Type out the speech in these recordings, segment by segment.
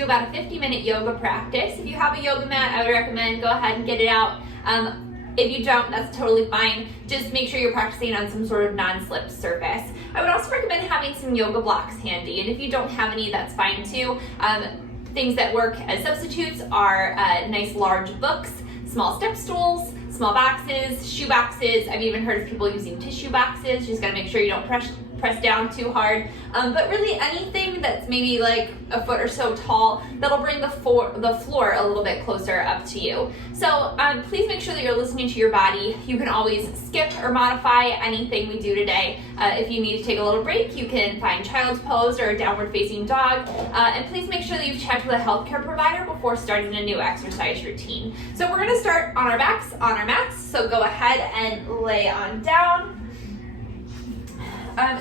do about a 50-minute yoga practice. If you have a yoga mat, I would recommend go ahead and get it out. If you don't, that's totally fine. Just make sure you're practicing on some sort of non-slip surface. I would also recommend having some yoga blocks handy, and if you don't have any, that's fine too. Things that work as substitutes are nice large books, small step stools, small boxes, shoe boxes. I've even heard of people using tissue boxes. You just gotta make sure you don't press down too hard. But really anything that's maybe like a foot or so tall, that'll bring the floor a little bit closer up to you. So please make sure that you're listening to your body. You can always skip or modify anything we do today. If you need to take a little break, you can find child's pose or a downward facing dog. And please make sure that you've checked with a healthcare provider before starting a new exercise routine. So we're gonna start on our backs, on our mats. So go ahead and lay on down.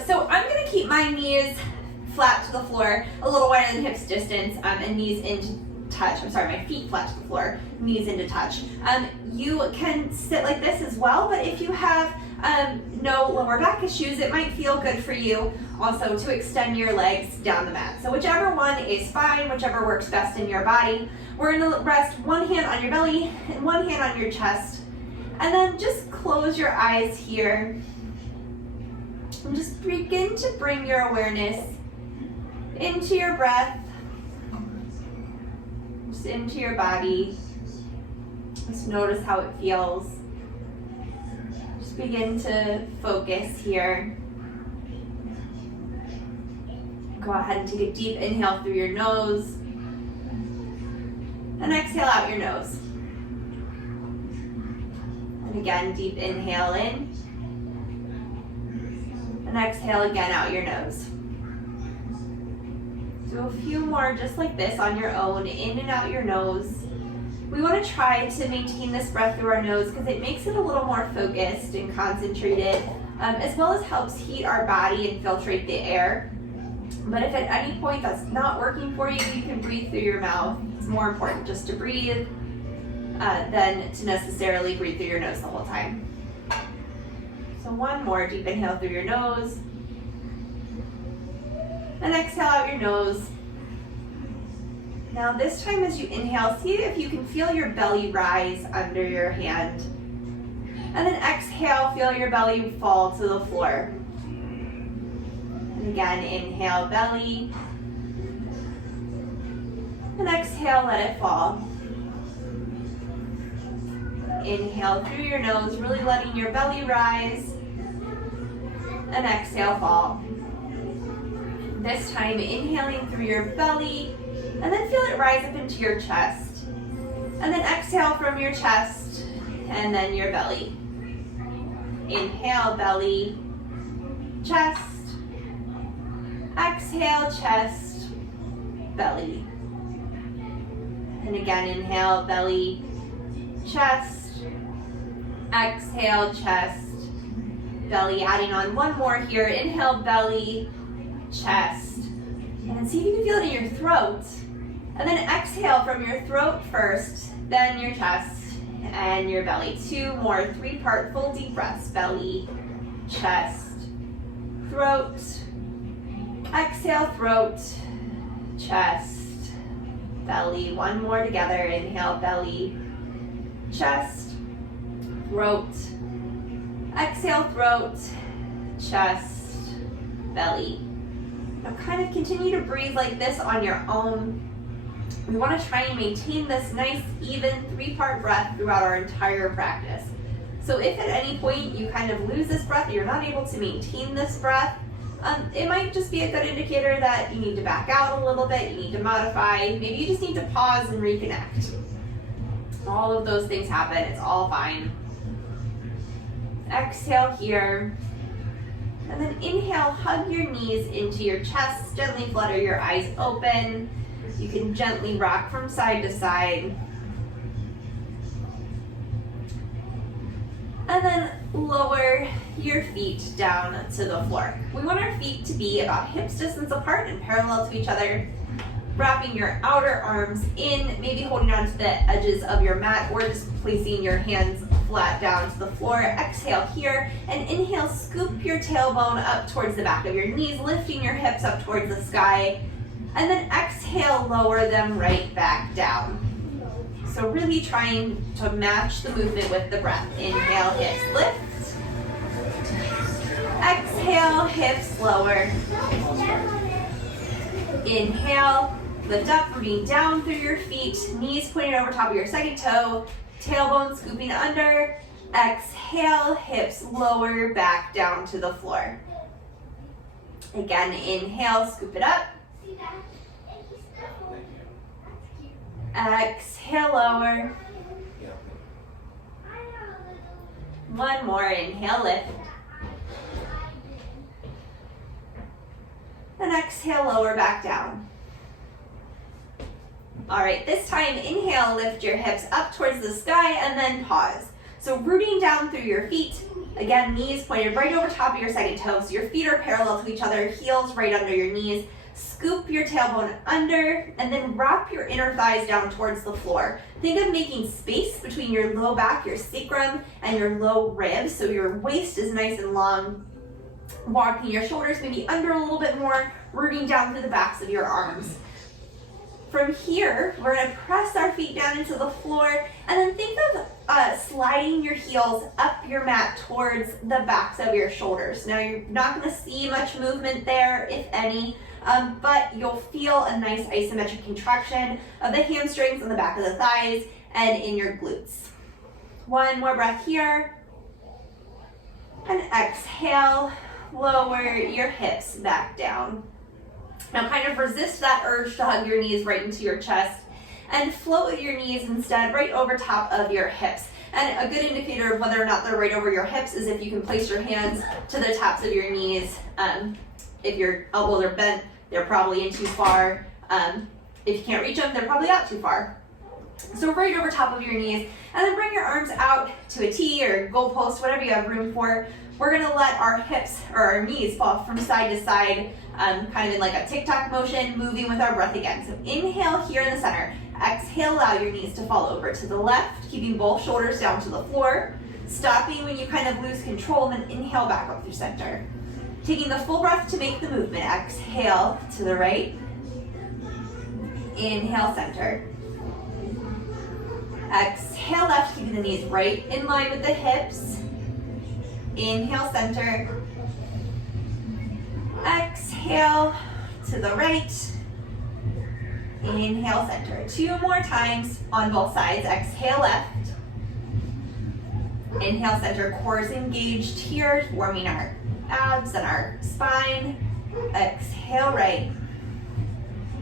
So I'm going to keep my knees flat to the floor, a little wider than hips distance, and knees into touch. I'm sorry, my feet flat to the floor, knees into touch. You can sit like this as well, but if you have no lower back issues, it might feel good for you also to extend your legs down the mat. So whichever one is fine, whichever works best in your body. We're going to rest one hand on your belly and one hand on your chest. And then just close your eyes here. And just begin to bring your awareness into your breath, just into your body. Just notice how it feels. Just begin to focus here. Go ahead and take a deep inhale through your nose. And exhale out your nose. And again, deep inhale in. And exhale again out your nose. Do a few more just like this on your own, in and out your nose. We want to try to maintain this breath through our nose because it makes it a little more focused and concentrated, as well as helps heat our body and filtrate the air. But if at any point that's not working for you, you can breathe through your mouth. It's more important just to breathe than to necessarily breathe through your nose the whole time. So one more deep inhale through your nose. And exhale out your nose. Now this time as you inhale, see if you can feel your belly rise under your hand. And then exhale, feel your belly fall to the floor. And again, inhale, belly. And exhale, let it fall. Inhale through your nose, really letting your belly rise. And exhale, fall. This time, inhaling through your belly, and then feel it rise up into your chest. And then exhale from your chest, and then your belly. Inhale, belly, chest. Exhale, chest, belly. And again, inhale, belly, chest. Exhale, chest, belly. Adding on one more here. Inhale, belly, chest. And then see if you can feel it in your throat. And then exhale from your throat first, then your chest and your belly. Two more 3-part full deep breaths. Belly, chest, throat. Exhale, throat, chest, belly. One more together. Inhale, belly, chest, throat. Exhale, throat, chest, belly. Now kind of continue to breathe like this on your own. We want to try and maintain this nice, even 3-part breath throughout our entire practice. So if at any point you kind of lose this breath, you're not able to maintain this breath, it might just be a good indicator that you need to back out a little bit, you need to modify, maybe you just need to pause and reconnect. All of those things happen, it's all fine. Exhale here. And then inhale, hug your knees into your chest, gently flutter your eyes open. You can gently rock from side to side. And then lower your feet down to the floor. We want our feet to be about hips distance apart and parallel to each other. Wrapping your outer arms in, maybe holding on to the edges of your mat or just placing your hands flat down to the floor. Exhale here and inhale, scoop your tailbone up towards the back of your knees, lifting your hips up towards the sky. And then exhale, lower them right back down. So really trying to match the movement with the breath. Inhale, hips lift. Exhale, hips lower. Inhale, lift up, rooting down through your feet, knees pointed over top of your second toe, tailbone scooping under. Exhale, hips lower, back down to the floor. Again, inhale, scoop it up. Exhale, lower. One more, inhale, lift. And exhale, lower back down. All right, this time, inhale, lift your hips up towards the sky and then pause. So rooting down through your feet. Again, knees pointed right over top of your second toe. So your feet are parallel to each other, heels right under your knees. Scoop your tailbone under and then wrap your inner thighs down towards the floor. Think of making space between your low back, your sacrum, and your low ribs. So your waist is nice and long. Walking your shoulders maybe under a little bit more, rooting down through the backs of your arms. From here, we're going to press our feet down into the floor and then think of sliding your heels up your mat towards the backs of your shoulders. Now you're not going to see much movement there, if any, but you'll feel a nice isometric contraction of the hamstrings and the back of the thighs and in your glutes. One more breath here. And exhale, lower your hips back down. Now kind of resist that urge to hug your knees right into your chest and float your knees instead right over top of your hips. And a good indicator of whether or not they're right over your hips is if you can place your hands to the tops of your knees. If your elbows are bent, they're probably in too far. If you can't reach them, they're probably out too far. So right over top of your knees, and then bring your arms out to a T or goalpost, whatever you have room for. We're gonna let our hips or our knees fall from side to side, kind of in like a tic-tac motion, moving with our breath again. So inhale here in the center. Exhale, allow your knees to fall over to the left, keeping both shoulders down to the floor. Stopping when you kind of lose control, and then inhale back up through center. Taking the full breath to make the movement. Exhale to the right. Inhale, center. Exhale, left, keeping the knees right in line with the hips. Inhale, center. Exhale to the right. Inhale, center. Two more times on both sides. Exhale, left. Inhale, center. Core is engaged here, warming our abs and our spine. Exhale, right.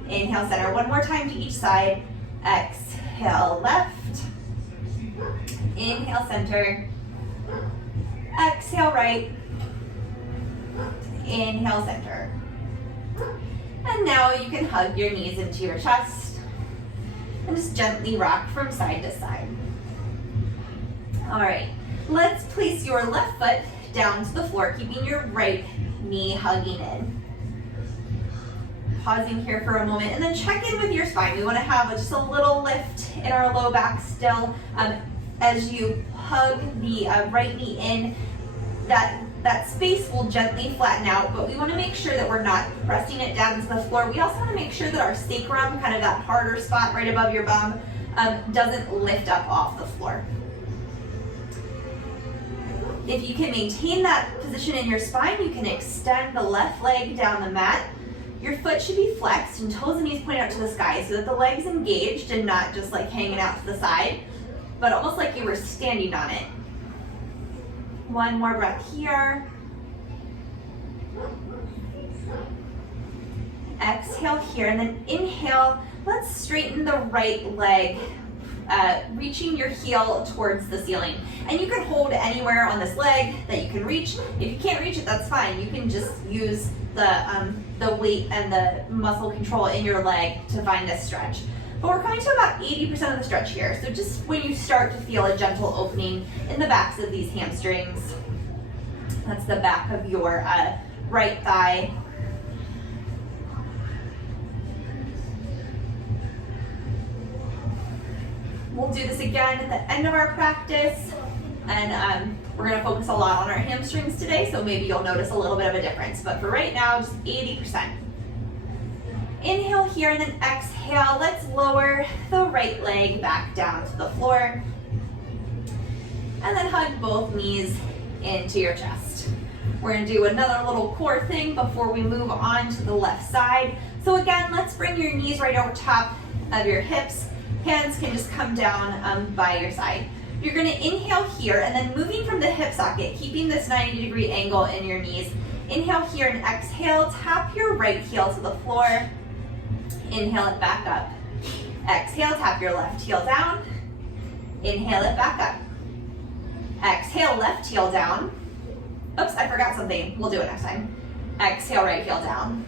Inhale, center. One more time to each side. Exhale, left. Inhale, center. Exhale, right. Inhale, center. And now you can hug your knees into your chest and just gently rock from side to side. All right, let's place your left foot down to the floor, keeping your right knee hugging in. Pausing here for a moment and then check in with your spine. We want to have just a little lift in our low back still. As you hug the right knee in, that space will gently flatten out, but we want to make sure that we're not pressing it down to the floor. We also want to make sure that our sacrum, kind of that harder spot right above your bum, doesn't lift up off the floor. If you can maintain that position in your spine, you can extend the left leg down the mat. Your foot should be flexed and toes and knees pointed out to the sky so that the leg's engaged and not just like hanging out to the side, but almost like you were standing on it. One more breath here. Exhale here, and then inhale. Let's straighten the right leg, reaching your heel towards the ceiling. And you can hold anywhere on this leg that you can reach. If you can't reach it, that's fine. You can just use the weight and the muscle control in your leg to find this stretch. But we're coming to about 80% of the stretch here. So just when you start to feel a gentle opening in the backs of these hamstrings, that's the back of your right thigh. We'll do this again at the end of our practice, and we're going to focus a lot on our hamstrings today, so maybe you'll notice a little bit of a difference. But for right now, just 80%. Inhale here and then exhale. Let's lower the right leg back down to the floor. And then hug both knees into your chest. We're gonna do another little core thing before we move on to the left side. So again, let's bring your knees right over top of your hips. Hands can just come down by your side. You're gonna inhale here and then moving from the hip socket, keeping this 90-degree angle in your knees. Inhale here and exhale, tap your right heel to the floor. Inhale it back up. Exhale, tap your left heel down. Inhale it back up. Exhale, left heel down. Oops, I forgot something. We'll do it next time. Exhale, right heel down.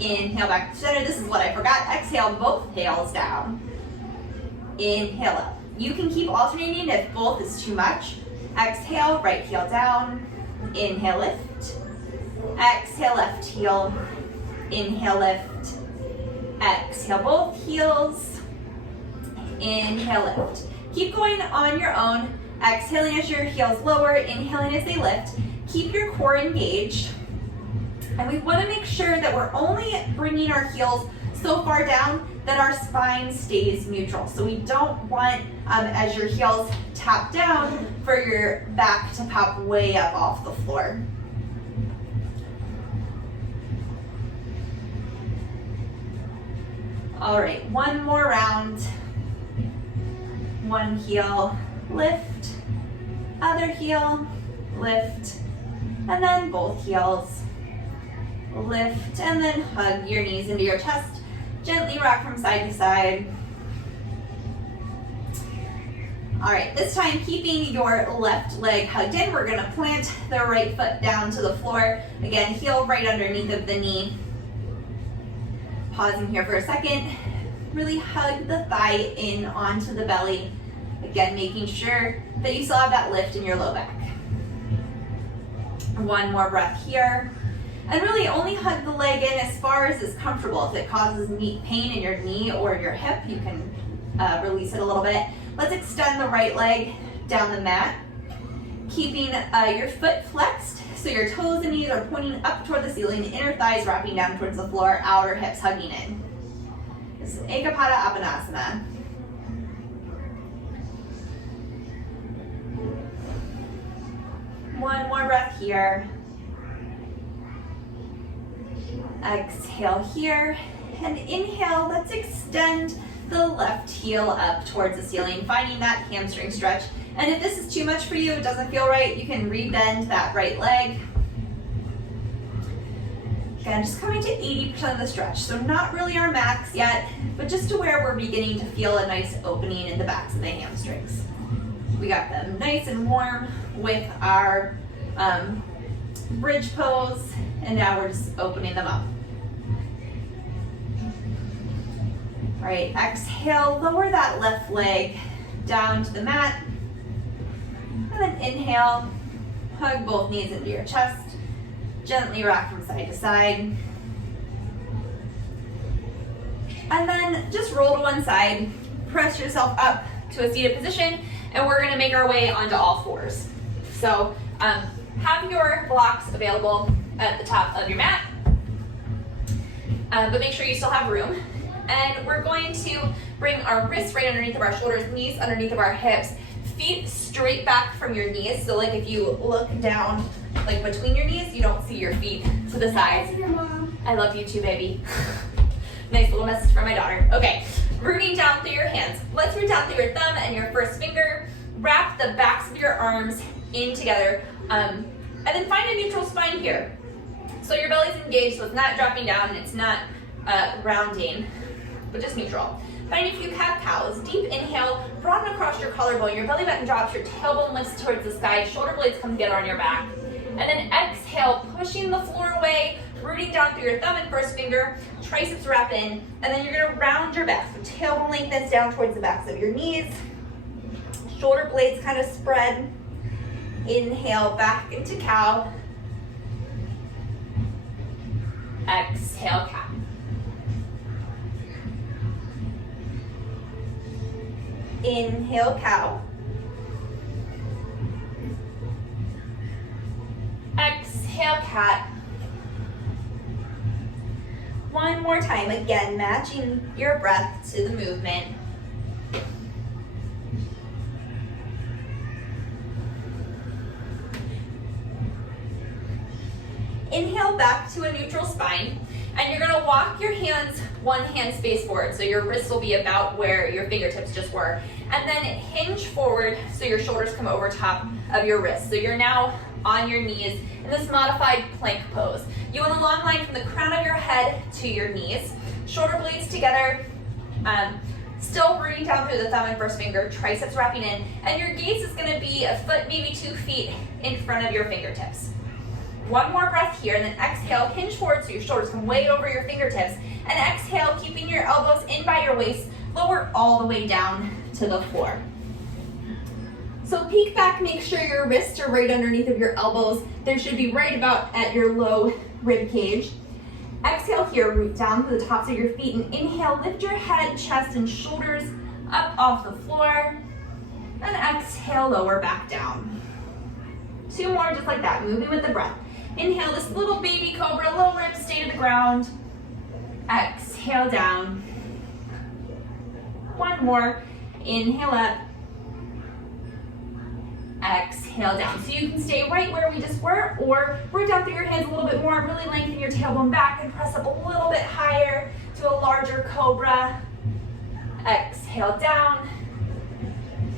Inhale back to center. This is what I forgot. Exhale, both heels down. Inhale up. You can keep alternating if both is too much. Exhale, right heel down. Inhale, lift. Exhale, left heel. Inhale, lift. Exhale, both heels. Inhale, lift. Keep going on your own. Exhaling as your heels lower, inhaling as they lift. Keep your core engaged. And we want to make sure that we're only bringing our heels so far down that our spine stays neutral. So we don't want, as your heels tap down, for your back to pop way up off the floor. All right, one more round. One heel, lift, other heel, lift, and then both heels, lift, and then hug your knees into your chest. Gently rock from side to side. All right, this time keeping your left leg hugged in, we're gonna plant the right foot down to the floor. Again, heel right underneath of the knee. Pausing here for a second. Really hug the thigh in onto the belly. Again, making sure that you still have that lift in your low back. One more breath here. And really only hug the leg in as far as is comfortable. If it causes pain in your knee or your hip, you can release it a little bit. Let's extend the right leg down the mat. Keeping your foot flexed, so your toes and knees are pointing up toward the ceiling, inner thighs wrapping down towards the floor, outer hips hugging in. This is Ekapada Uttanasana. One more breath here. Exhale here, and inhale, let's extend the left heel up towards the ceiling, finding that hamstring stretch. And if this is too much for you, it doesn't feel right, you can rebend that right leg. Again, just coming to 80% of the stretch. So not really our max yet, but just to where we're beginning to feel a nice opening in the backs of the hamstrings. We got them nice and warm with our bridge pose, and now we're just opening them up. All right, exhale, lower that left leg down to the mat. And then inhale, hug both knees into your chest. Gently rock from side to side. And then just roll to one side, press yourself up to a seated position, and we're gonna make our way onto all fours. So have your blocks available at the top of your mat, but make sure you still have room. And we're going to bring our wrists right underneath of our shoulders, knees underneath of our hips, feet straight back from your knees. So like if you look down like between your knees, you don't see your feet to the sides. I love you too, baby. Nice little message from my daughter. Okay, rooting down through your hands. Let's root down through your thumb and your first finger. Wrap the backs of your arms in together. And then find a neutral spine here. So your belly's engaged, so it's not dropping down and it's not rounding, but just neutral. Find a few cat-cows. Deep inhale, broaden across your collarbone. Your belly button drops, your tailbone lifts towards the sky, shoulder blades come together on your back. And then exhale, pushing the floor away, rooting down through your thumb and first finger, triceps wrap in, and then you're gonna round your back. So tailbone lengthens down towards the backs of your knees. Shoulder blades kind of spread. Inhale, back into cow. Exhale, cat. Inhale, cow. Exhale, cat. One more time, again, matching your breath to the movement. Inhale back to a neutral spine, and you're gonna walk your hands one hand space forward, so your wrists will be about where your fingertips just were, and then hinge forward so your shoulders come over top of your wrists. So you're now on your knees in this modified plank pose. You want a long line from the crown of your head to your knees, shoulder blades together, still rooting down through the thumb and first finger, triceps wrapping in, and your gaze is gonna be a foot, maybe 2 feet in front of your fingertips. One more breath here, and then exhale, hinge forward so your shoulders come way over your fingertips, and exhale, keeping your elbows in by your waist, lower all the way down to the floor. So peek back, make sure your wrists are right underneath of your elbows. They should be right about at your low rib cage. Exhale here, root down to the tops of your feet, and inhale, lift your head, chest, and shoulders up off the floor, and exhale, lower back down. 2 more just like that, moving with the breath. Inhale, this little baby cobra, low ribs stay to the ground. Exhale down. One more, inhale up. Exhale down. So you can stay right where we just were, or root down through your hands a little bit more, really lengthen your tailbone back and press up a little bit higher to a larger cobra. Exhale down.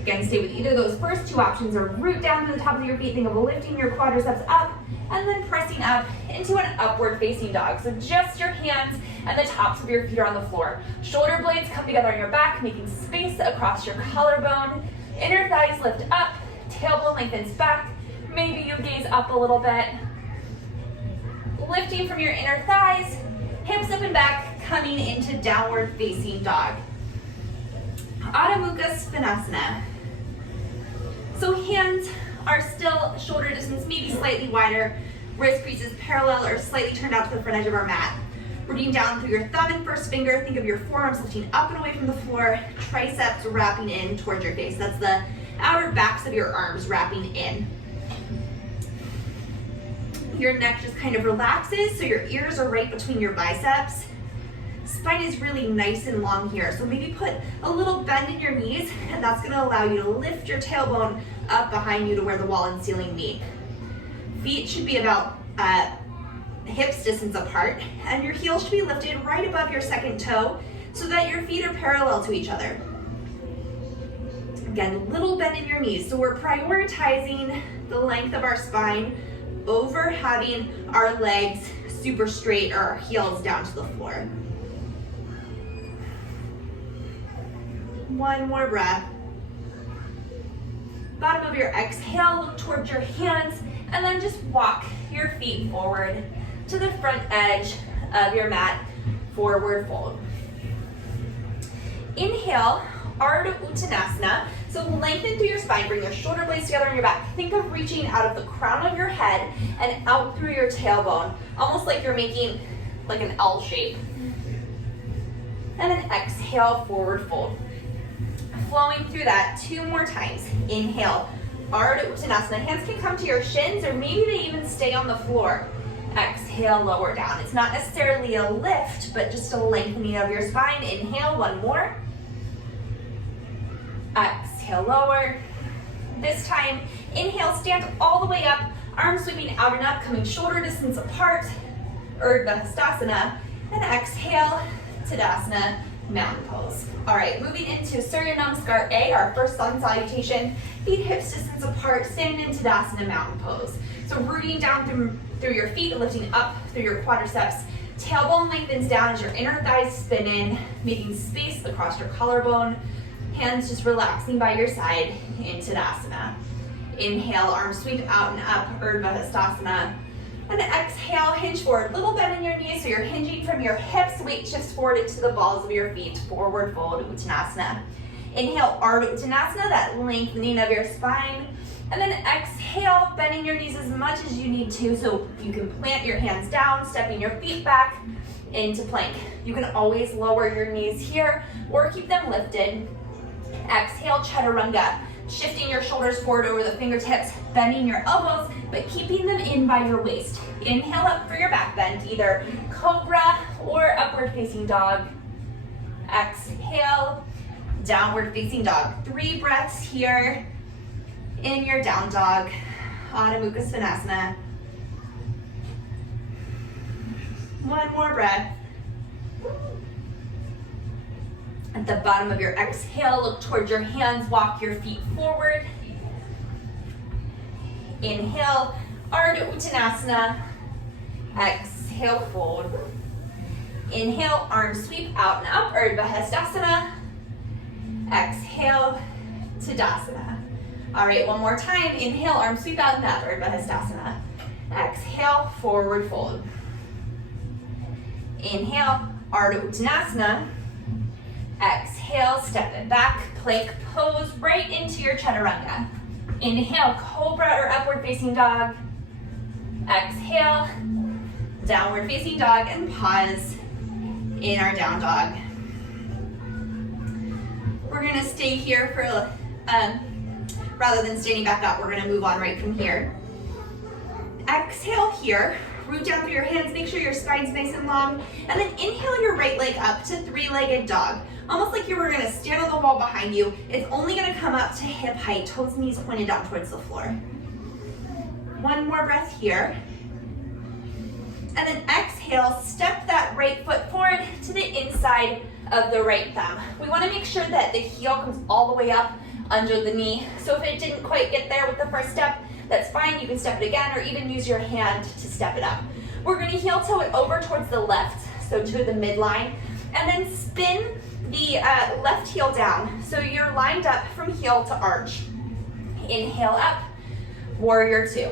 Again, stay with either of those first 2 options, or root down to the top of your feet. Think of lifting your quadriceps up and then pressing up into an upward facing dog. So just your hands and the tops of your feet are on the floor. Shoulder blades come together on your back, making space across your collarbone. Inner thighs lift up, tailbone lengthens back. Maybe you gaze up a little bit. Lifting from your inner thighs, hips up and back, coming into downward facing dog. Adho Mukha Svanasana. So hands are still shoulder distance, maybe slightly wider, wrist creases parallel or slightly turned out to the front edge of our mat. Rooting down through your thumb and first finger, think of your forearms lifting up and away from the floor, triceps wrapping in towards your face. That's the outer backs of your arms wrapping in. Your neck just kind of relaxes, so your ears are right between your biceps. Spine is really nice and long here, so maybe put a little bend in your knees, and that's going to allow you to lift your tailbone up behind you to where the wall and ceiling meet. Feet should be about hips distance apart, and your heels should be lifted right above your second toe so that your feet are parallel to each other. Again, little bend in your knees, so we're prioritizing the length of our spine over having our legs super straight or our heels down to the floor. One more breath. Bottom of your exhale, look towards your hands, and then just walk your feet forward to the front edge of your mat, forward fold. Inhale, Ardha Uttanasana. So lengthen through your spine, bring your shoulder blades together on your back. Think of reaching out of the crown of your head and out through your tailbone, almost like you're making like an L shape. And then exhale, forward fold. Flowing through that 2 more times. Inhale, Ardha Uttanasana. Hands can come to your shins, or maybe they even stay on the floor. Exhale, lower down. It's not necessarily a lift, but just a lengthening of your spine. Inhale, 1 more. Exhale, lower. This time, inhale, stand all the way up, arms sweeping out and up, coming shoulder distance apart, Urdhva, and exhale, Tadasana, mountain pose. All right, moving into Surya Namaskar A, our first sun salutation, feet hips distance apart, standing in Tadasana, mountain pose. So rooting down through your feet, lifting up through your quadriceps, tailbone lengthens down as your inner thighs spin in, making space across your collarbone. Hands just relaxing by your side in Tadasana. Inhale, arms sweep out and up, Urdhva. And exhale, hinge forward. Little bend in your knees, so you're hinging from your hips. Weight shifts forward into the balls of your feet. Forward fold, Uttanasana. Inhale, Ardha Uttanasana, that lengthening of your spine. And then exhale, bending your knees as much as you need to, so you can plant your hands down, stepping your feet back into plank. You can always lower your knees here or keep them lifted. Exhale, Chaturanga. Shifting your shoulders forward over the fingertips, bending your elbows, but keeping them in by your waist. Inhale up for your back bend, either cobra or upward facing dog. Exhale, downward facing dog. 3 breaths here in your down dog, Adho Mukha Svanasana. 1 more breath. At the bottom of your exhale, look towards your hands, walk your feet forward. Inhale, Ardha Uttanasana. Exhale, fold. Inhale, arms sweep out and up, Urdhva Hastasana. Exhale, Tadasana. All right, one more time. Inhale, arms sweep out and up, Urdhva Hastasana. Exhale, forward fold. Inhale, Ardha Uttanasana. Exhale, step it back, plank pose right into your chaturanga. Inhale, cobra or upward facing dog. Exhale, downward facing dog, and pause in our down dog. We're gonna stay here for, rather than standing back up, we're gonna move on right from here. Exhale here, root down through your hands, make sure your spine's nice and long, and then inhale your right leg up to 3-legged dog. Almost like you were gonna stand on the wall behind you. It's only gonna come up to hip height, toes and knees pointed down towards the floor. 1 more breath here. And then exhale, step that right foot forward to the inside of the right thumb. We wanna make sure that the heel comes all the way up under the knee. So if it didn't quite get there with the first step, that's fine. You can step it again or even use your hand to step it up. We're gonna heel toe it over towards the left, so to the midline, and then spin the left heel down. So you're lined up from heel to arch. Inhale up, warrior 2.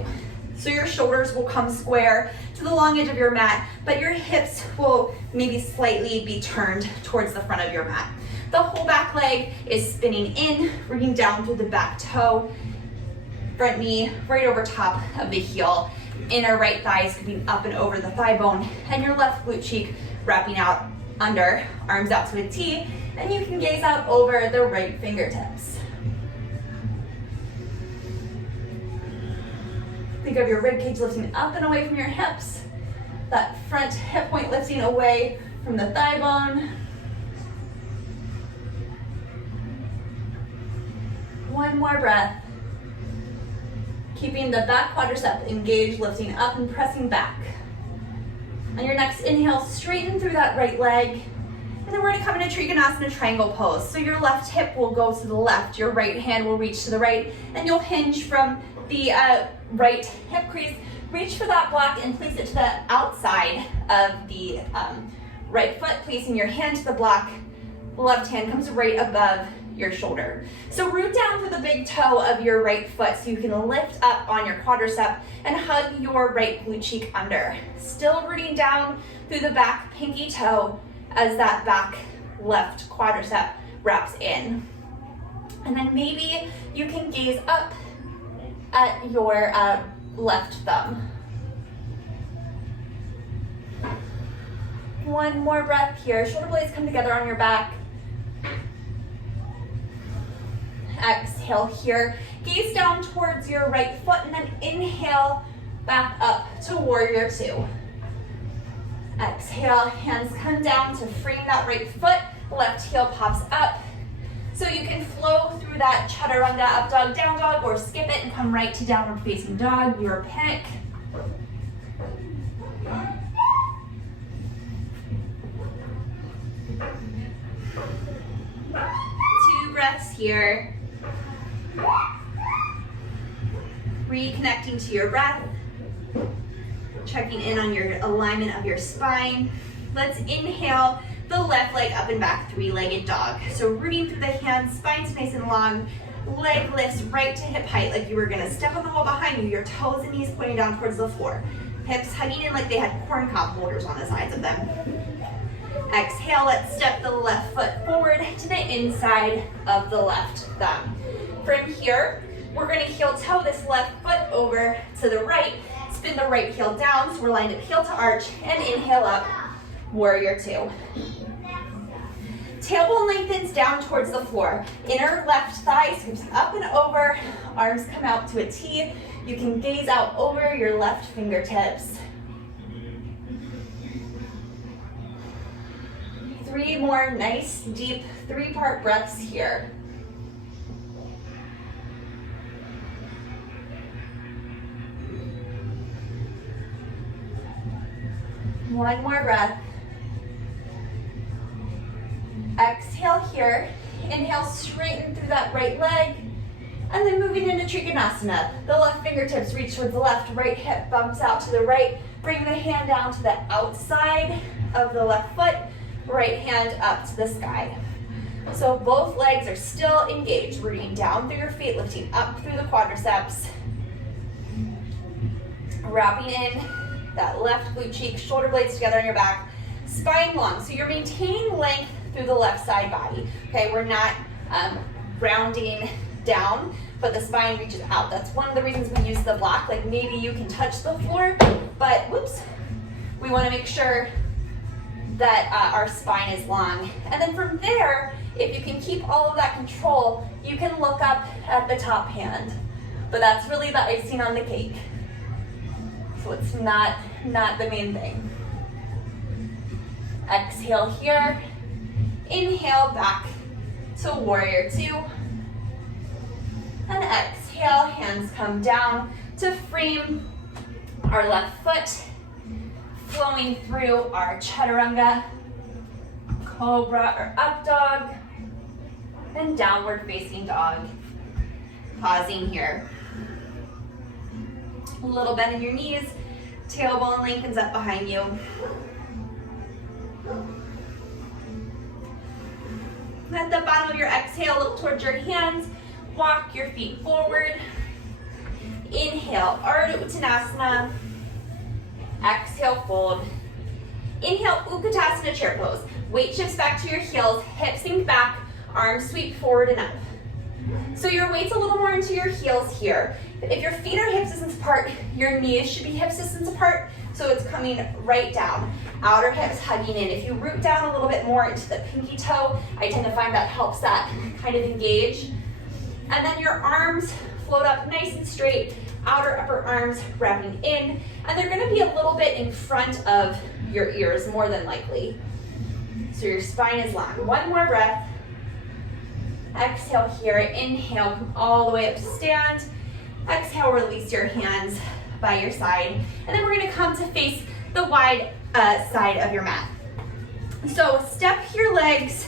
So your shoulders will come square to the long edge of your mat, but your hips will maybe slightly be turned towards the front of your mat. The whole back leg is spinning in, rooting down through the back toe, front knee right over top of the heel. Inner right thigh is coming up and over the thigh bone, and your left glute cheek wrapping out under, arms out to a T, and you can gaze out over the right fingertips. Think of your rib cage lifting up and away from your hips. That front hip point lifting away from the thigh bone. 1 more breath. Keeping the back quadricep engaged, lifting up and pressing back. On your next inhale, straighten through that right leg. And then we're gonna come into Trigonasana triangle pose. So your left hip will go to the left, your right hand will reach to the right, and you'll hinge from the right hip crease. Reach for that block and place it to the outside of the right foot, placing your hand to the block. The left hand comes right above your shoulder. So root down through the big toe of your right foot so you can lift up on your quadricep and hug your right glute cheek under. Still rooting down through the back pinky toe as that back left quadricep wraps in. And then maybe you can gaze up at your left thumb. 1 more breath here. Shoulder blades come together on your back. Exhale here. Gaze down towards your right foot and then inhale back up to warrior 2. Exhale, hands come down to frame that right foot. Left heel pops up. So you can flow through that chaturanga, up dog, down dog, or skip it and come right to downward facing dog, your pick. Two breaths here. Reconnecting to your breath. Checking in on your alignment of your spine. Let's inhale the left leg up and back, 3-legged dog. So rooting through the hands, spine's nice and long, leg lifts right to hip height like you were gonna step on the wall behind you, your toes and knees pointing down towards the floor. Hips hugging in like they had corn cob holders on the sides of them. Exhale, let's step the left foot forward to the inside of the left thumb. From here, we're gonna heel toe this left foot over to the right, spin the right heel down, so we're lined up heel to arch, and inhale up, warrior 2. Tailbone lengthens down towards the floor. Inner left thigh scoops up and over. Arms come out to a T. You can gaze out over your left fingertips. 3 more nice, deep, 3-part breaths here. One more breath. Exhale here. Inhale, straighten through that right leg. And then moving into Trigonasana. The left fingertips reach towards the left, right hip bumps out to the right. Bring the hand down to the outside of the left foot, right hand up to the sky. So both legs are still engaged. Rooting down through your feet, lifting up through the quadriceps. Wrapping in that left glute cheek, shoulder blades together on your back. Spine long, so you're maintaining length through the left side body. Okay, we're not rounding down, but the spine reaches out. That's one of the reasons we use the block. Like maybe you can touch the floor, but whoops, we want to make sure that our spine is long. And then from there, if you can keep all of that control, you can look up at the top hand. But that's really the icing on the cake. So it's not the main thing. Exhale here. Inhale back to warrior 2. And exhale, hands come down to frame our left foot, flowing through our chaturanga, cobra or up dog, and downward facing dog. Pausing here. A little bend in your knees, tailbone lengthens up behind you. At the bottom of your exhale, look towards your hands, walk your feet forward. Inhale, Ardha Uttanasana. Exhale, fold. Inhale, Uttanasana chair pose. Weight shifts back to your heels, hips sink back, arms sweep forward and up. So your weight's a little more into your heels here. If your feet are hip distance apart, your knees should be hip distance apart, so it's coming right down. Outer hips hugging in. If you root down a little bit more into the pinky toe, I tend to find that helps that kind of engage. And then your arms float up nice and straight, outer upper arms wrapping in, and they're gonna be a little bit in front of your ears, more than likely. So your spine is long. One more breath. Exhale here, inhale, come all the way up to stand. Exhale, release your hands by your side. And then we're gonna come to face the wide side of your mat. So step your legs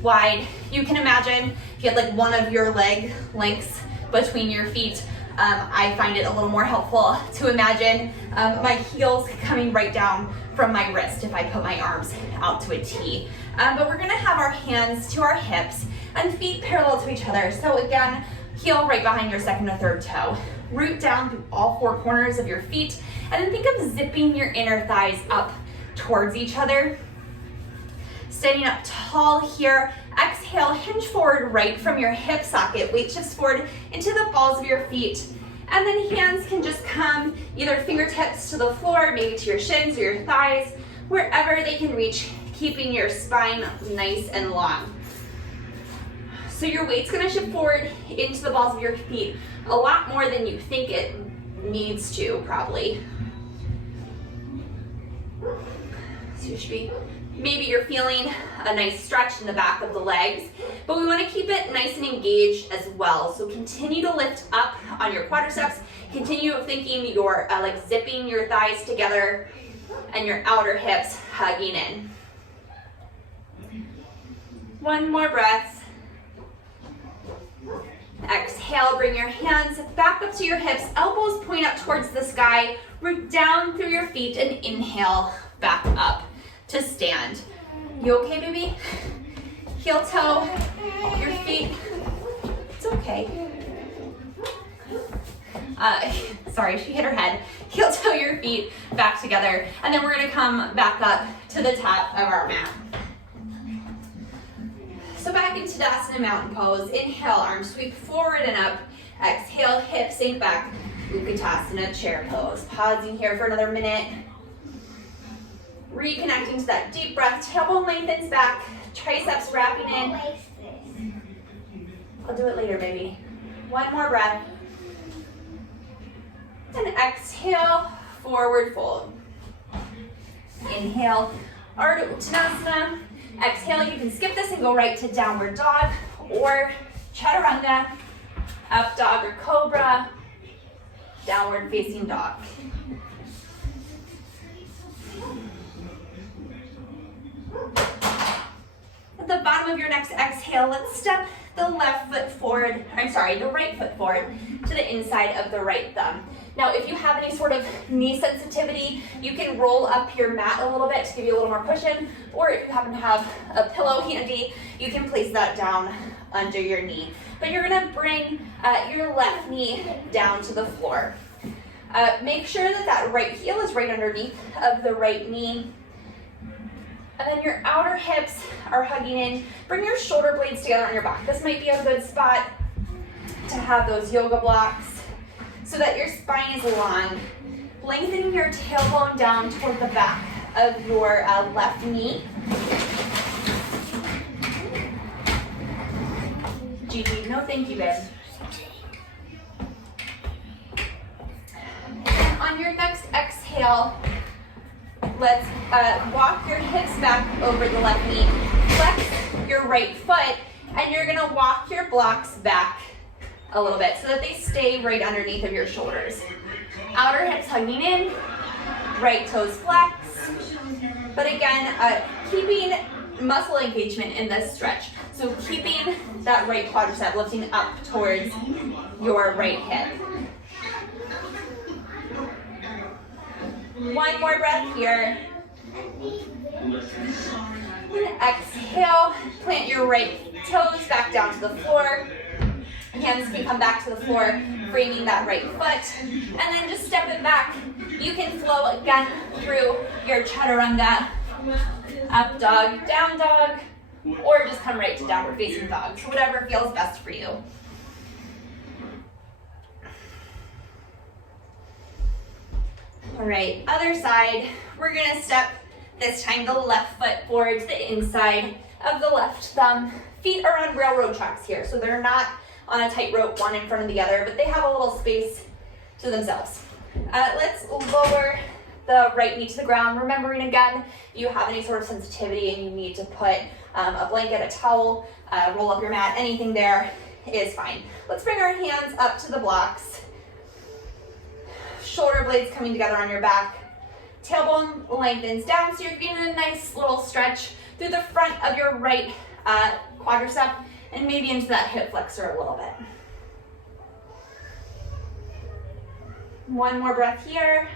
wide. You can imagine if you had like one of your leg lengths between your feet. I find it a little more helpful to imagine my heels coming right down from my wrist if I put my arms out to a T. But we're gonna have our hands to our hips and feet parallel to each other. So again, heel right behind your second or third toe. Root down through all 4 corners of your feet, and then think of zipping your inner thighs up towards each other. Standing up tall here. Exhale, hinge forward right from your hip socket. Weight shifts forward into the balls of your feet. And then hands can just come either fingertips to the floor, maybe to your shins or your thighs, wherever they can reach, keeping your spine nice and long. So your weight's gonna shift forward into the balls of your feet a lot more than you think it needs to, probably. So you should be, maybe you're feeling a nice stretch in the back of the legs, but we wanna keep it nice and engaged as well. So continue to lift up on your quadriceps, continue thinking you're like zipping your thighs together and your outer hips hugging in. One more breath. Exhale, bring your hands back up to your hips, elbows point up towards the sky, root down through your feet, and inhale back up to stand. You okay, baby? Heel toe, your feet. It's okay. Sorry, she hit her head. Heel toe your feet back together, and then we're gonna come back up to the top of our mat. So back into Tadasana mountain pose. Inhale, arms sweep forward and up. Exhale, hips sink back. Uttanasana chair pose. Pausing here for another minute. Reconnecting to that deep breath. Tailbone lengthens back. triceps wrapping in. I'll do it later, baby. One more breath. And exhale, forward fold. Inhale, Ardha Uttanasana. Exhale, you can skip this and go right to downward dog or chaturanga, up dog or cobra, downward facing dog. At the bottom of your next exhale, let's step the right foot forward to the inside of the right thumb. Now, if you have any sort of knee sensitivity, you can roll up your mat a little bit to give you a little more cushion, or if you happen to have a pillow handy, you can place that down under your knee. But you're gonna bring your left knee down to the floor. Make sure that that right heel is right underneath of the right knee. And then your outer hips are hugging in. Bring your shoulder blades together on your back. This might be a good spot to have those yoga blocks so that your spine is long. Lengthening your tailbone down toward the back of your left knee. Gigi, no thank you, babe. And on your next exhale, let's walk your hips back over the left knee. Flex your right foot, and you're gonna walk your blocks back a little bit so that they stay right underneath of your shoulders. Outer hips hugging in, right toes flex. But again, keeping muscle engagement in this stretch. So keeping that right quadricep lifting up towards your right hip. One more breath here. And exhale, plant your right toes back down to the floor. Hands can come back to the floor, framing that right foot. And then just step it back. You can flow again through your chaturanga, up dog, down dog, or just come right to downward facing dog. So whatever feels best for you. All right, other side. We're gonna step this time the left foot forward to the inside of the left thumb. Feet are on railroad tracks here, so they're not on a tight rope, one in front of the other, but they have a little space to themselves. Let's lower the right knee to the ground. Remembering again, you have any sort of sensitivity and you need to put a blanket, a towel, roll up your mat, anything there is fine. Let's bring our hands up to the blocks. Shoulder blades coming together on your back. Tailbone lengthens down, so you're getting a nice little stretch through the front of your right quadricep and maybe into that hip flexor a little bit. One more breath here.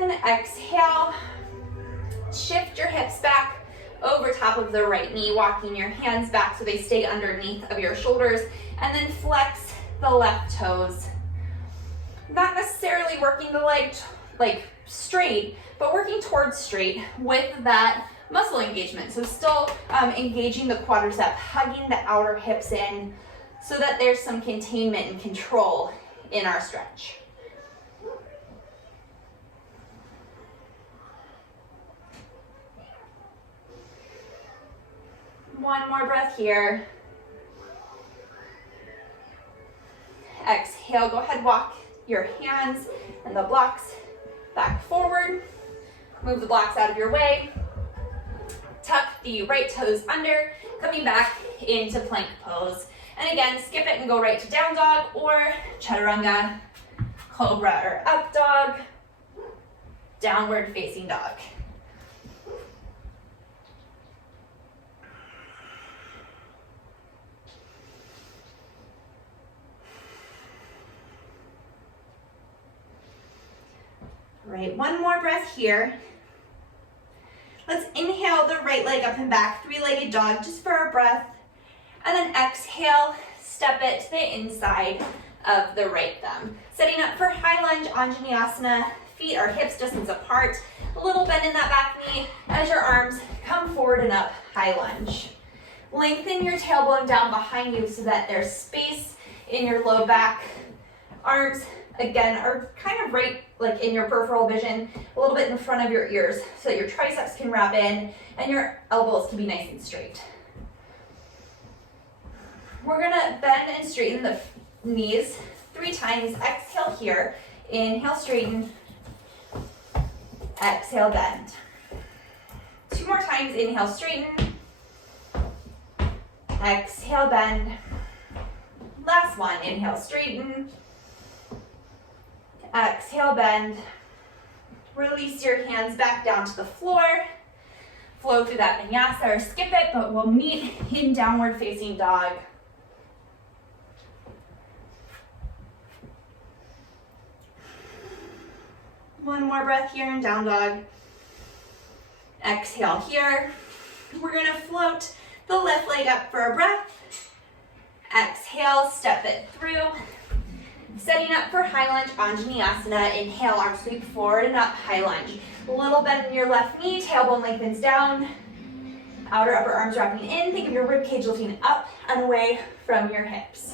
And exhale. Shift your hips back over top of the right knee, walking your hands back so they stay underneath of your shoulders, and then flex the left toes. Not necessarily working the leg like straight, but working towards straight with that muscle engagement. So still engaging the quadricep, hugging the outer hips in so that there's some containment and control in our stretch. One more breath here. Exhale, go ahead, walk your hands and the blocks back forward. Move the blocks out of your way. Tuck the right toes under, coming back into plank pose. And again, skip it and go right to down dog or chaturanga, cobra or up dog, downward facing dog. All right, one more breath here. Let's inhale the right leg up and back, three-legged dog, just for our breath. And then exhale, step it to the inside of the right thumb. Setting up for high lunge, Untitled. Feet are hips distance apart. A little bend in that back knee as your arms come forward and up, high lunge. Lengthen your tailbone down behind you so that there's space in your low back. Arms again, are kind of right like in your peripheral vision, a little bit in front of your ears, so that your triceps can wrap in and your elbows can be nice and straight. We're gonna bend and straighten the knees 3 times. Exhale here, inhale, straighten, exhale, bend. 2 more times, inhale, straighten, exhale, bend. Last one, inhale, straighten, exhale, bend. Release your hands back down to the floor. Flow through that vinyasa or skip it, but we'll meet in downward facing dog. One more breath here in down dog. Exhale here. We're gonna float the left leg up for a breath. Exhale, step it through. Setting up for high lunge, Anjaneyasana. Inhale, arms sweep forward and up, high lunge. A little bend in your left knee, tailbone lengthens down. Outer upper arms wrapping in. Think of your rib cage lifting up and away from your hips.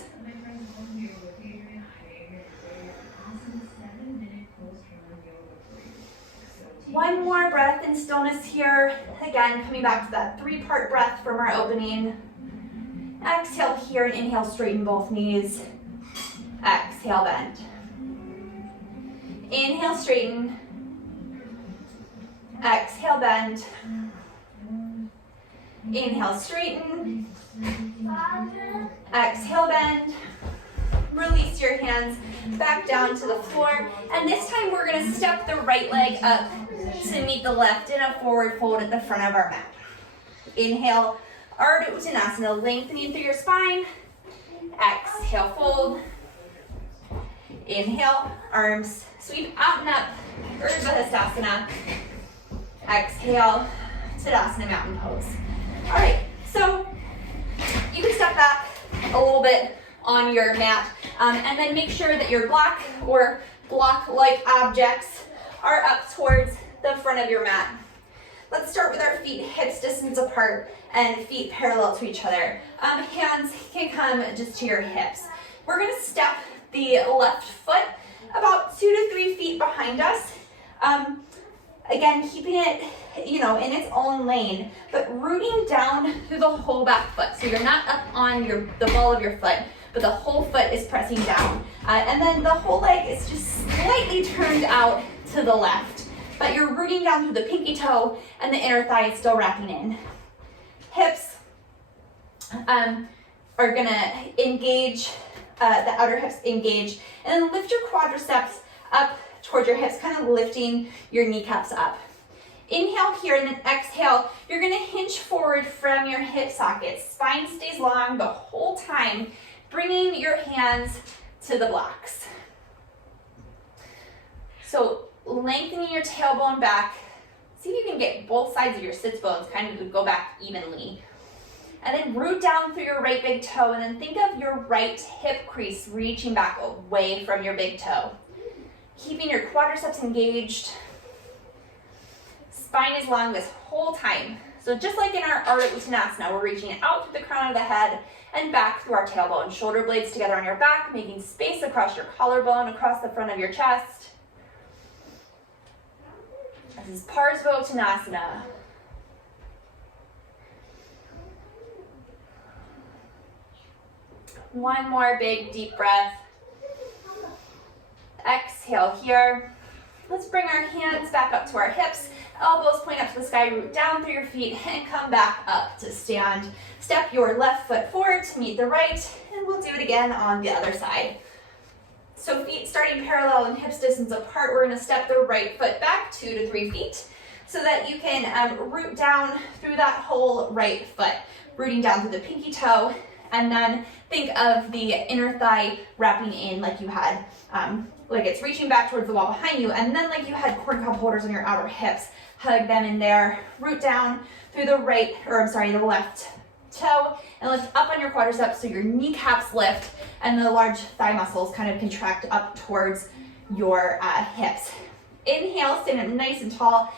One more breath in stillness here. Again, coming back to that 3-part breath from our opening. Exhale here and inhale, straighten both knees. Exhale, bend. Inhale, straighten. Exhale, bend. Inhale, straighten. Exhale, bend. Release your hands back down to the floor. And this time we're gonna step the right leg up to meet the left in a forward fold at the front of our mat. Inhale, Ardha Uttanasana, lengthening through your spine. Exhale, fold. Inhale, arms sweep out and up, Urdhva Hastasana. Exhale, Tadasana, mountain pose. All right, so you can step back a little bit on your mat, and then make sure that your block or block-like objects are up towards the front of your mat. Let's start with our feet hips distance apart and feet parallel to each other. Hands can come just to your hips. We're gonna step the left foot about 2 to 3 feet behind us. Again, keeping it, in its own lane, but rooting down through the whole back foot. So you're not up on the ball of your foot, but the whole foot is pressing down. And then the whole leg is just slightly turned out to the left, but you're rooting down through the pinky toe and the inner thigh is still wrapping in. Hips are gonna engage, the outer hips engage, and then lift your quadriceps up towards your hips, kind of lifting your kneecaps up. Inhale here and then exhale. You're gonna hinge forward from your hip sockets. Spine stays long the whole time, bringing your hands to the blocks. So lengthening your tailbone back. See if you can get both sides of your sits bones kind of to go back evenly. And then root down through your right big toe, and then think of your right hip crease reaching back away from your big toe. Keeping your quadriceps engaged. Spine is long this whole time. So just like in our Ardha Uttanasana, we're reaching out through the crown of the head and back through our tailbone. Shoulder blades together on your back, making space across your collarbone, across the front of your chest. This is Parsva Uttanasana. One more big deep breath. Exhale here. Let's bring our hands back up to our hips. Elbows point up to the sky, root down through your feet, and come back up to stand. Step your left foot forward to meet the right, and we'll do it again on the other side. So feet starting parallel and hips distance apart, we're gonna step the right foot back 2 to 3 feet so that you can root down through that whole right foot, rooting down through the pinky toe, and then think of the inner thigh wrapping in like you had, like it's reaching back towards the wall behind you, and then like you had corn cob holders on your outer hips, hug them in there, root down through the the left toe, and lift up on your quadriceps so your kneecaps lift, and the large thigh muscles kind of contract up towards your hips. Inhale, stand up nice and tall.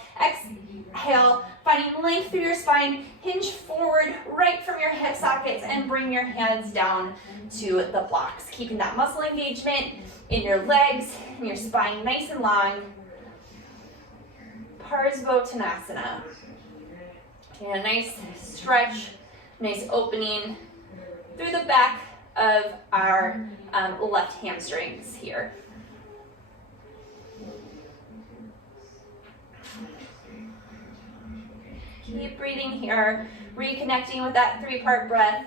exhale, finding length through your spine, hinge forward right from your hip sockets and bring your hands down to the blocks, keeping that muscle engagement in your legs and your spine nice and long. Uttanasana. And a nice stretch, nice opening through the back of our left hamstrings here. Keep breathing here, reconnecting with that 3-part breath.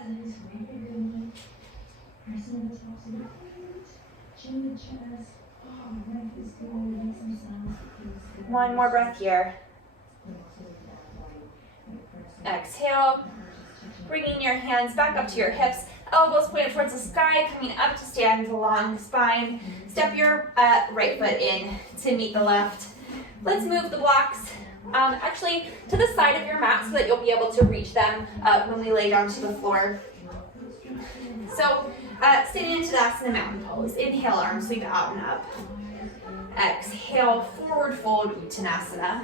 One more breath here. Exhale, bringing your hands back up to your hips, elbows pointed towards the sky, coming up to stand along the spine. Step your right foot in to meet the left. Let's move the blocks actually to the side of your mat so that you'll be able to reach them when we lay down to the floor. So standing in Tadasana mountain pose. Inhale, arms sweep out and up. Exhale, forward fold Uttanasana.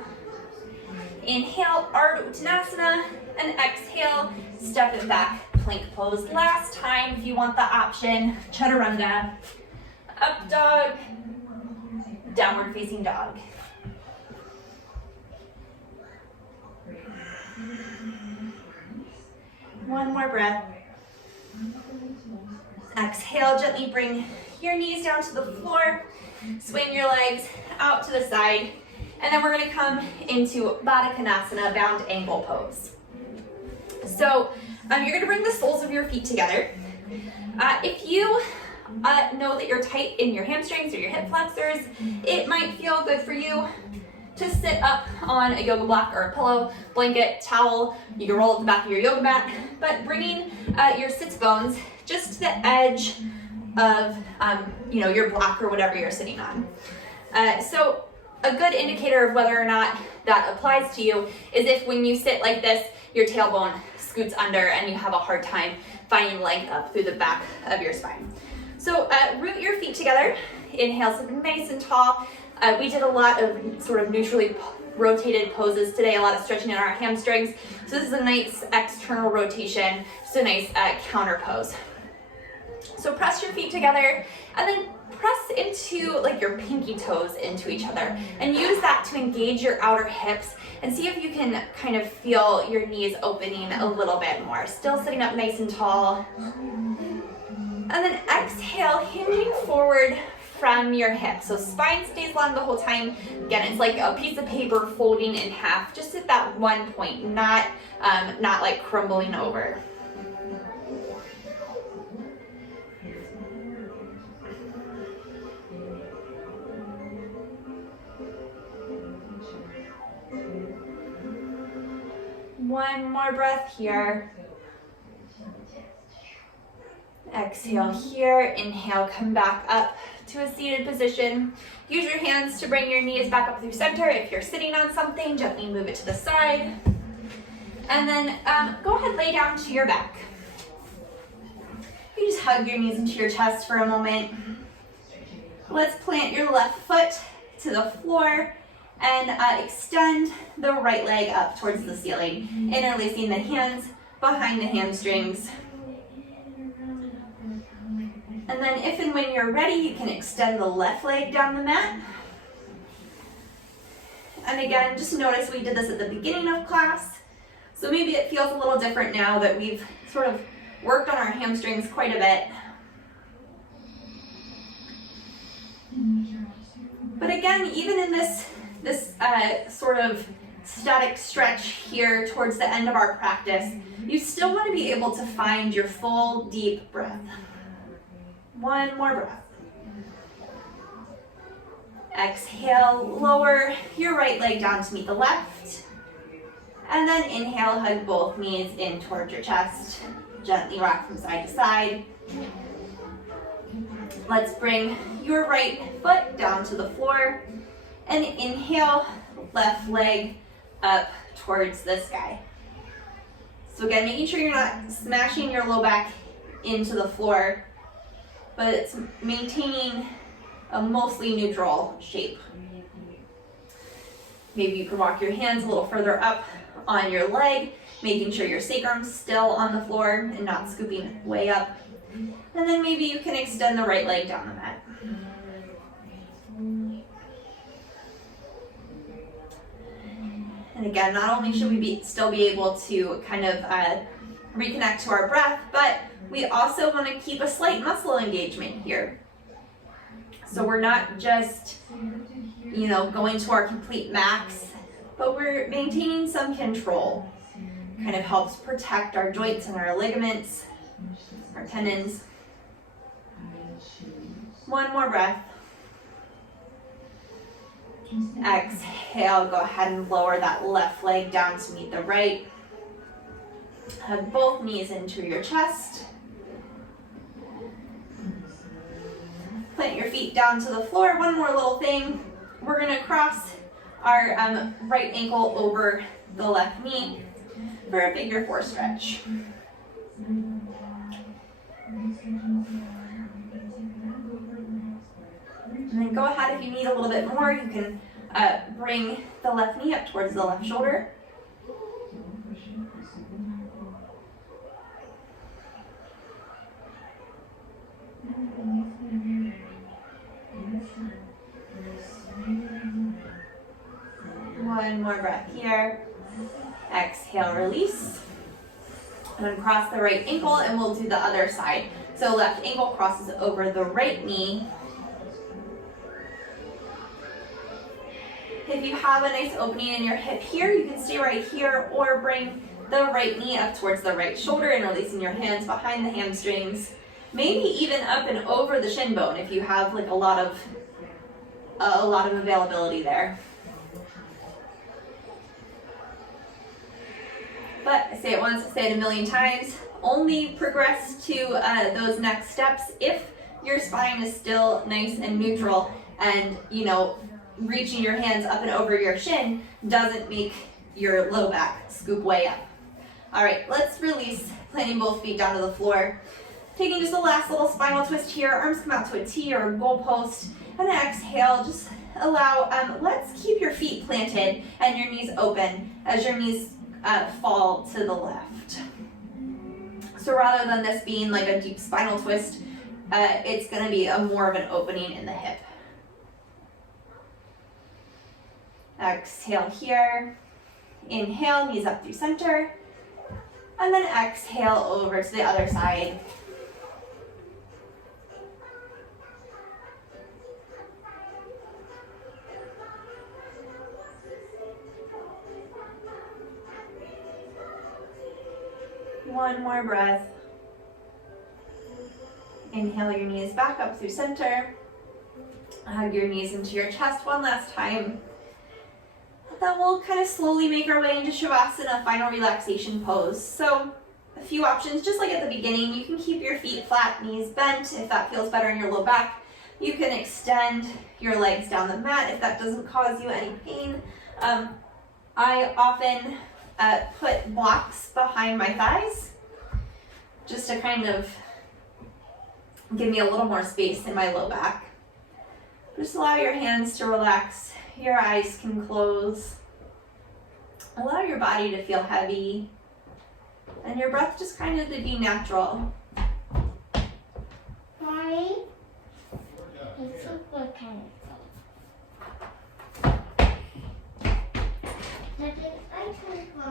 Inhale, Ardha Uttanasana, and exhale, step it back, plank pose. Last time, if you want the option, Chaturanga, up dog, downward facing dog. One more breath. Exhale, gently bring your knees down to the floor, swing your legs out to the side, and then we're going to come into Baddha Konasana, bound ankle pose. So you're going to bring the soles of your feet together. If you know that you're tight in your hamstrings or your hip flexors, it might feel good for you to sit up on a yoga block or a pillow, blanket, towel. You can roll at the back of your yoga mat, but bringing your sits bones just to the edge of your block or whatever you're sitting on. So a good indicator of whether or not that applies to you is if when you sit like this, your tailbone scoots under and you have a hard time finding length up through the back of your spine. So root your feet together. Inhale, sit nice and tall. We did a lot of sort of neutrally rotated poses today, a lot of stretching in our hamstrings. So this is a nice external rotation, just a nice counter pose. So press your feet together and then press into like your pinky toes into each other and use that to engage your outer hips and see if you can kind of feel your knees opening a little bit more. Still sitting up nice and tall. And then exhale, hinging forward from your hips. So spine stays long the whole time. Again, it's like a piece of paper folding in half, just at that one point, not like crumbling over. One more breath here. Exhale here. Inhale, come back up to a seated position. Use your hands to bring your knees back up through center. If you're sitting on something, gently move it to the side. And then go ahead, lay down to your back. You just hug your knees into your chest for a moment. Let's plant your left foot to the floor and extend the right leg up towards the ceiling, interlacing the hands behind the hamstrings. And then if and when you're ready, you can extend the left leg down the mat. And again, just notice we did this at the beginning of class. So maybe it feels a little different now that we've sort of worked on our hamstrings quite a bit. But again, even in this sort of static stretch here towards the end of our practice, you still want to be able to find your full deep breath. One more breath. Exhale, lower your right leg down to meet the left. And then inhale, hug both knees in towards your chest. Gently rock from side to side. Let's bring your right foot down to the floor. And inhale, left leg up towards the sky. So again, making sure you're not smashing your low back into the floor, but it's maintaining a mostly neutral shape. Maybe you can walk your hands a little further up on your leg, making sure your sacrum's still on the floor and not scooping way up. And then maybe you can extend the right leg down the mat. And again, not only should we still be able to kind of reconnect to our breath, but we also want to keep a slight muscle engagement here. So we're not just, going to our complete max, but we're maintaining some control. Kind of helps protect our joints and our ligaments, our tendons. One more breath. Exhale, go ahead and lower that left leg down to meet the right. Hug both knees into your chest. Plant your feet down to the floor. One more little thing. We're going to cross our right ankle over the left knee for a figure 4 stretch. And then go ahead, if you need a little bit more, you can bring the left knee up towards the left shoulder. One more breath here. Exhale, release. And then cross the right ankle and we'll do the other side. So left ankle crosses over the right knee. If you have a nice opening in your hip here, you can stay right here or bring the right knee up towards the right shoulder and releasing your hands behind the hamstrings. Maybe even up and over the shin bone if you have like a lot of availability there. But I say it once, I say it a million times, only progress to those next steps if your spine is still nice and neutral and, reaching your hands up and over your shin doesn't make your low back scoop way up. All right, let's release, planting both feet down to the floor. Taking just a last little spinal twist here, arms come out to a T or a goalpost, and then exhale, just allow, let's keep your feet planted and your knees open as your knees fall to the left. So rather than this being like a deep spinal twist, it's going to be more of an opening in the hip. Exhale here. Inhale, knees up through center. And then exhale over to the other side. One more breath. Inhale your knees back up through center. Hug your knees into your chest one last time. Then we'll kind of slowly make our way into Shavasana, final relaxation pose. So a few options, just like at the beginning, you can keep your feet flat, knees bent if that feels better in your low back. You can extend your legs down the mat if that doesn't cause you any pain. I often put blocks behind my thighs just to kind of give me a little more space in my low back. Just allow your hands to relax. Your eyes can close. Allow your body to feel heavy and your breath just kind of to be natural. Mommy, it's super kind of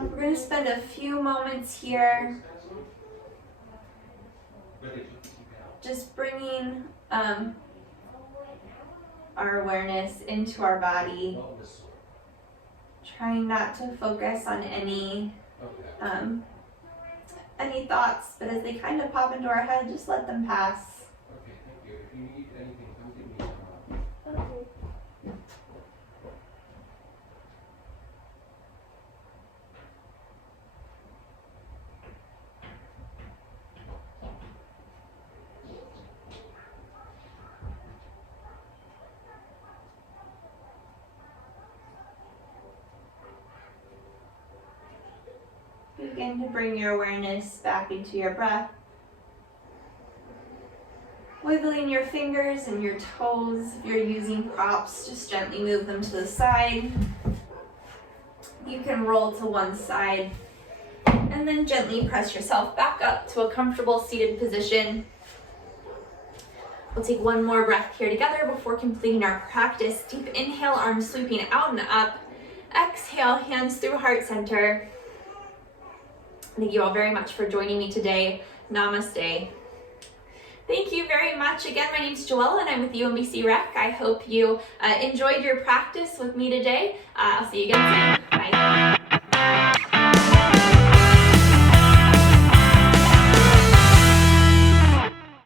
We're going to spend a few moments here just bringing our awareness into our body, trying not to focus on any thoughts, but as they kind of pop into our head, just let them pass. Okay, thank you. If you need anything, come get me. Begin to bring your awareness back into your breath. Wiggling your fingers and your toes. If you're using props, just gently move them to the side. You can roll to one side and then gently press yourself back up to a comfortable seated position. We'll take one more breath here together before completing our practice. Deep inhale, arms sweeping out and up. Exhale, hands through heart center. Thank you all very much for joining me today. Namaste. Thank you very much. Again, my name is Joella and I'm with UMBC Rec. I hope you enjoyed your practice with me today. I'll see you again soon. Bye.